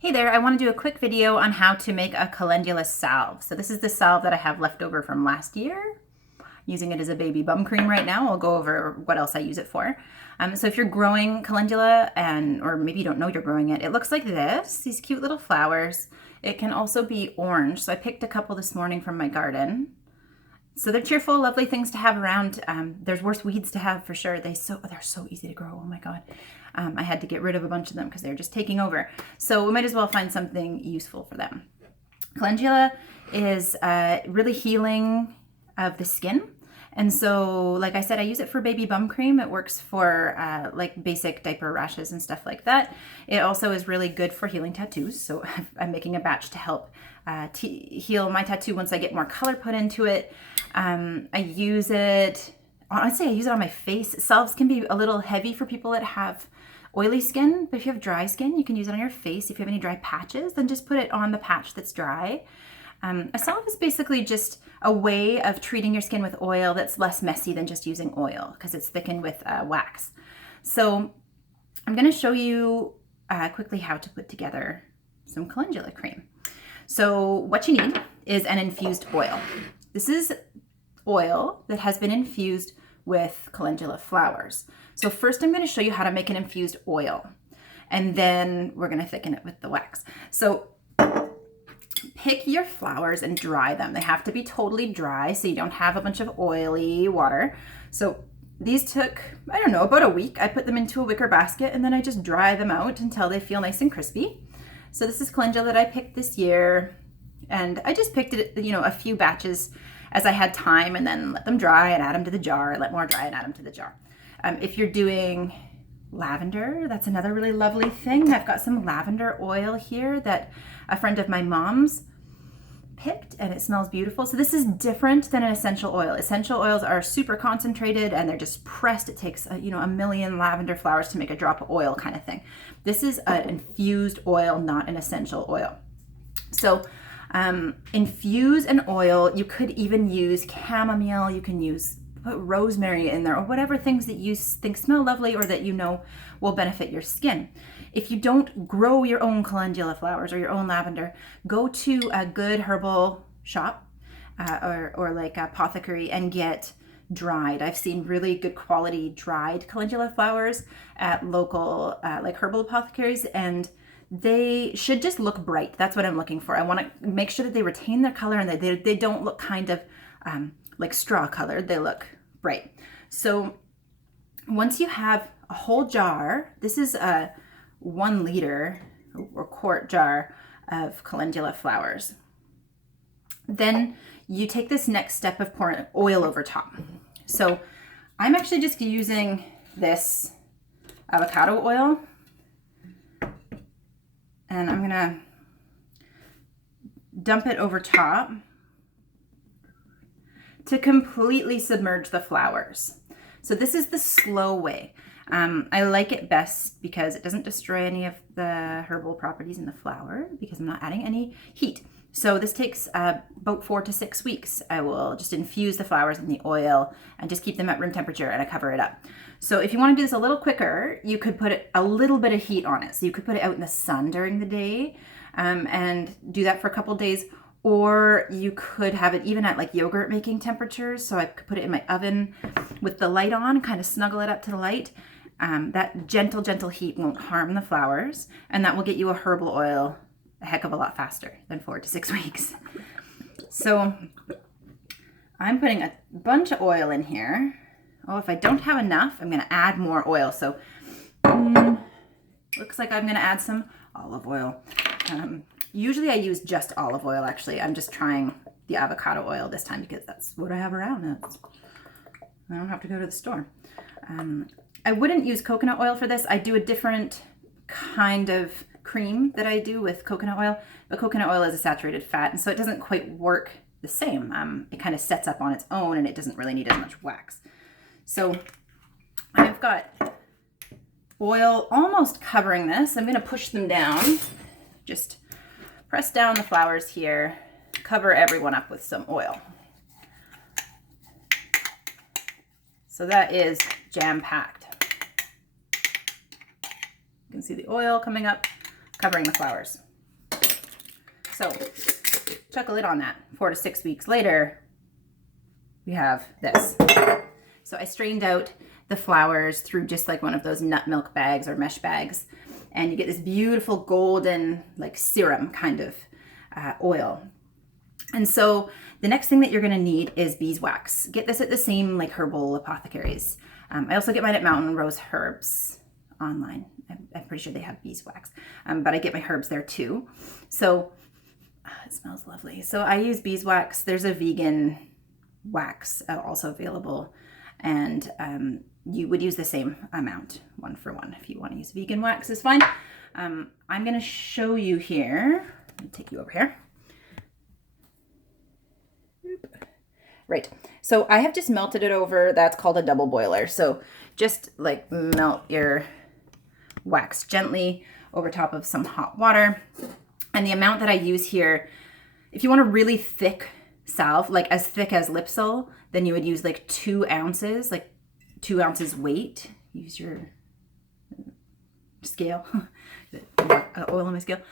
Hey there, I want to do a quick video on how to make a calendula salve. So this is the salve that I have left over from last year. Using it as a baby bum cream right now. I'll go over what else I use it for. So if you're growing calendula or maybe you don't know you're growing it, it looks like this, these cute little flowers. It can also be orange. So I picked a couple this morning from my garden. So they're cheerful, lovely things to have around. There's worse weeds to have for sure. They're so easy to grow. Oh my God. I had to get rid of a bunch of them because they're just taking over. So we might as well find something useful for them. Calendula is really healing of the skin. And so, like I said, I use it for baby bum cream. It works for like basic diaper rashes and stuff like that. It also is really good for healing tattoos. So I'm making a batch to help heal my tattoo once I get more color put into it. I use it, honestly, I use it on my face. Salves can be a little heavy for people that have oily skin, but if you have dry skin, you can use it on your face. If you have any dry patches, then just put it on the patch that's dry. A salve is basically just a way of treating your skin with oil that's less messy than just using oil because it's thickened with wax. So I'm going to show you quickly how to put together some calendula cream. So what you need is an infused oil. This is oil that has been infused with calendula flowers. So first I'm going to show you how to make an infused oil, and then we're going to thicken it with the wax. So pick your flowers and dry them. They have to be totally dry so you don't have a bunch of oily water. So these took, I don't know, about a week. I put them into a wicker basket and then I just dry them out until they feel nice and crispy. So this is calendula that I picked this year, and I just picked it, a few batches as I had time, and then let them dry and add them to the jar, let more dry and add them to the jar. If you're doing lavender, that's another really lovely thing. I've got some lavender oil here that a friend of my mom's picked, and it smells beautiful. So this is different than an essential oil. Essential oils are super concentrated and they're just pressed. It takes a million lavender flowers to make a drop of oil kind of thing. This is an infused oil, not an essential oil. So infuse an oil. You could even use chamomile. You can put rosemary in there, or whatever things that you think smell lovely or that will benefit your skin. If you don't grow your own calendula flowers or your own lavender, go to a good herbal shop or like a apothecary and get dried. I've seen really good quality dried calendula flowers at local like herbal apothecaries, and they should just look bright. That's what I'm looking for. I want to make sure that they retain their color and that they don't look kind of like straw colored. They look bright. So once you have a whole jar, this is a 1 liter or quart jar of calendula flowers. Then you take this next step of pouring oil over top. So I'm actually just using this avocado oil, and I'm gonna dump it over top to completely submerge the flowers. So this is the slow way. I like it best because it doesn't destroy any of the herbal properties in the flower because I'm not adding any heat. So this takes about 4 to 6 weeks. I will just infuse the flowers in the oil and just keep them at room temperature, and I cover it up. So if you want to do this a little quicker, you could put a little bit of heat on it. So you could put it out in the sun during the day and do that for a couple days. Or you could have it even at like yogurt making temperatures. So I could put it in my oven with the light on, kind of snuggle it up to the light. That gentle heat won't harm the flowers, and that will get you a herbal oil a heck of a lot faster than 4 to 6 weeks. So I'm putting a bunch of oil in here. Oh, if I don't have enough, I'm going to add more oil. So looks like I'm going to add some olive oil. Usually I use just olive oil, actually. I'm just trying the avocado oil this time because that's what I have around. I don't have to go to the store. I wouldn't use coconut oil for this. I do a different kind of cream that I do with coconut oil, but coconut oil is a saturated fat, and so it doesn't quite work the same. It kind of sets up on its own, and it doesn't really need as much wax. So I've got oil almost covering this. I'm going to push them down. Just press down the flowers here, cover everyone up with some oil. So that is jam-packed. You can see the oil coming up, covering the flowers. So chuck a lid on that. 4 to 6 weeks later, we have this. So I strained out the flowers through just like one of those nut milk bags or mesh bags, and you get this beautiful golden like serum kind of oil. And so the next thing that you're going to need is beeswax. Get this at the same like herbal apothecaries. I also get mine at Mountain Rose Herbs online. I'm pretty sure they have beeswax, but I get my herbs there too. So it smells lovely. So I use beeswax. There's a vegan wax also available, and you would use the same amount, 1 for 1. If you want to use vegan wax, is fine. I'm going to show you here. Let me take you over here. Right. So I have just melted it over. That's called a double boiler. So just like melt your wax gently over top of some hot water. And the amount that I use here, if you want a really thick salve, like as thick as Lipsil, then you would use like 2 ounces, like 2 ounces weight. Use your scale, oil on my scale.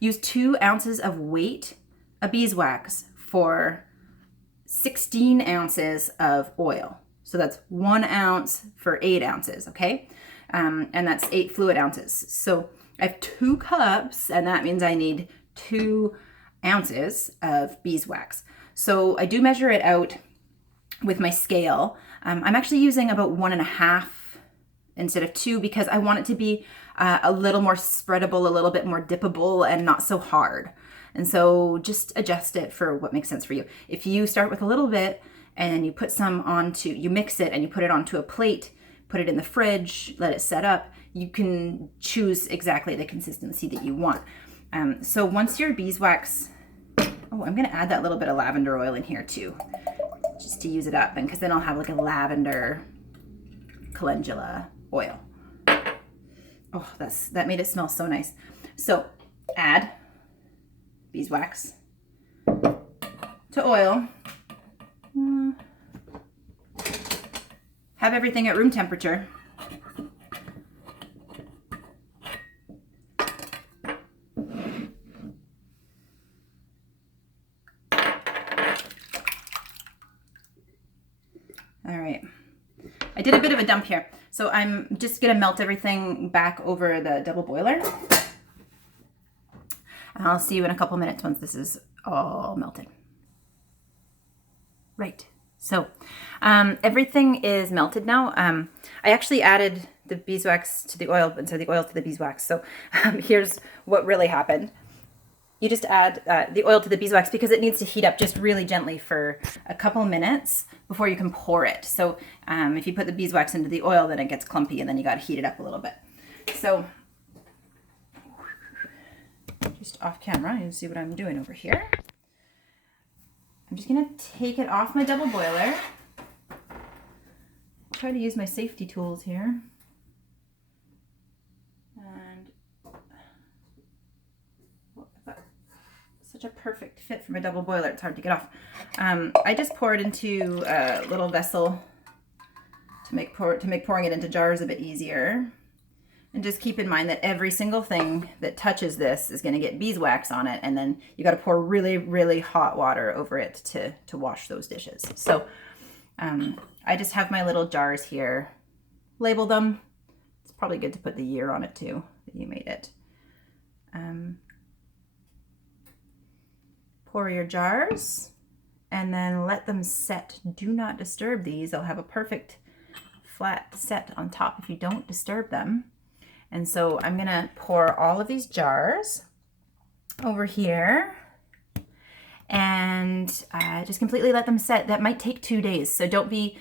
Use 2 ounces of weight of beeswax for 16 ounces of oil. So that's 1 ounce for 8 ounces, okay? And that's 8 fluid ounces. So I have 2 cups, and that means I need 2 ounces of beeswax. So I do measure it out with my scale. I'm actually using about 1.5 instead of 2 because I want it to be a little more spreadable, a little bit more dippable, and not so hard. And so just adjust it for what makes sense for you. If you start with a little bit and you put some onto, you mix it and you put it onto a plate, put it in the fridge, let it set up, you can choose exactly the consistency that you want. So once your beeswax, oh, I'm gonna add that little bit of lavender oil in here too, just to use it up, and because then I'll have like a lavender calendula oil. Oh, that made it smell so nice. So add beeswax to oil. Have everything at room temperature. All right. I did a bit of a dump here. So I'm just gonna melt everything back over the double boiler. And I'll see you in a couple minutes once this is all melted. Right. So everything is melted now. I actually added the beeswax to the oil instead of the oil to the beeswax. So here's what really happened. You just add the oil to the beeswax because it needs to heat up just really gently for a couple minutes before you can pour it. So if you put the beeswax into the oil, then it gets clumpy, and then you got to heat it up a little bit. So just off camera, you see what I'm doing over here. I'm just gonna take it off my double boiler. Try to use my safety tools here. And such a perfect fit for my double boiler, it's hard to get off. I just pour it into a little vessel to make pouring it into jars a bit easier. And just keep in mind that every single thing that touches this is going to get beeswax on it, and then you got to pour really, really hot water over it to wash those dishes. So I just have my little jars here, label them. It's probably good to put the year on it too that you made it. Pour your jars and then let them set. Do not disturb these. They'll have a perfect flat set on top if you don't disturb them. And so I'm gonna pour all of these jars over here and just completely let them set. That might take 2 days, so don't be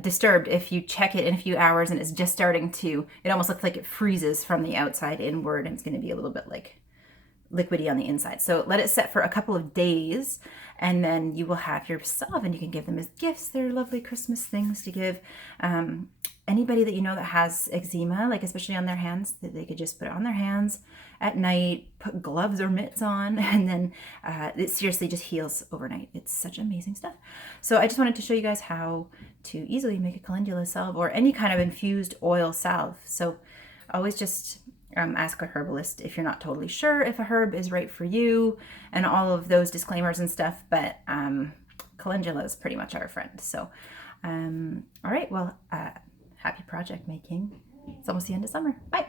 disturbed if you check it in a few hours and it's just starting to, it almost looks like it freezes from the outside inward, and it's gonna be a little bit like liquidy on the inside. So let it set for a couple of days, and then you will have your salve, and you can give them as gifts. They're lovely Christmas things to give. Anybody that you know that has eczema, like especially on their hands, that they could just put it on their hands at night, put gloves or mitts on, and then it seriously just heals overnight. It's such amazing stuff. So I just wanted to show you guys how to easily make a calendula salve or any kind of infused oil salve. So always just Ask a herbalist if you're not totally sure if a herb is right for you, and all of those disclaimers and stuff. But calendula is pretty much our friend. So, all right, well, happy project making. It's almost the end of summer. Bye.